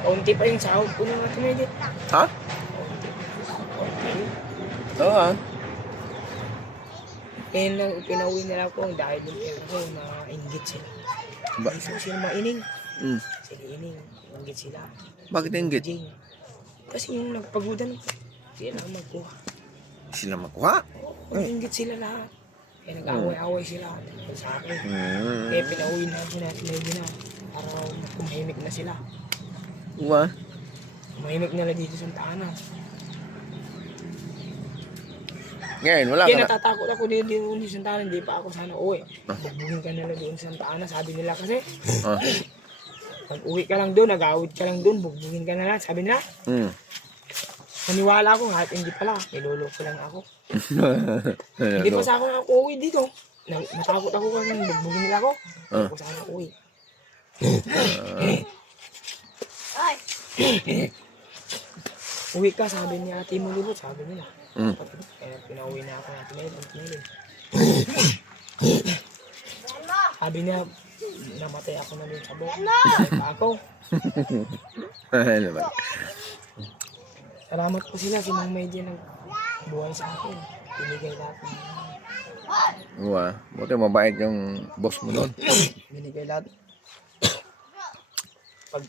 Kaunti pa yung sahod ko ng Ate Medi. Ha? Kaunti. Oo ah. Kaya pinauwi nila ako dahil yung pera ko, nainggit sila. Ba? Gusto ko sila maining. Mm. Sila ining, inggit sila. Bakit inggit? Jing. Kasi yung nagpagudan, sila lang magkuha. Sila makuha? Inggit sila lahat. Kaya nag-away-away sila dahil sa akin. Kaya pinauwi na ako natin na para kumahimik na sila. Uwa? Kumahimik na dito sa Santa Ana. Ngayon, wala Kaya ka na. natatakot ako dito sa Santa Ana, hindi pa ako sana uwi. Bugbugin ka nila doon sa Santa Ana, sabi nila kasi. Pag uwi ka lang doon, nag-awit ka lang doon, bugbugin ka na lang, sabi nila. Naniwala ako, kahit hindi pala, niloloko lang ako. Hindi pa sa ako uwi dito. Natakot ako kasi bugbugin nila ako. Hindi ko sana uwi. Uwi ka, sabi ni Ate mo libot, sabi nila. Kaya pinauwi na ako natin ngayon. Sabi niya, namatay ako na rin sa buhay. Ako. Ano ba? Salamat po sila sa mga medya nagbuhay sa akin. Binigay lahat ng Uwa? Buti mabait yung boss mo doon. binigay lahat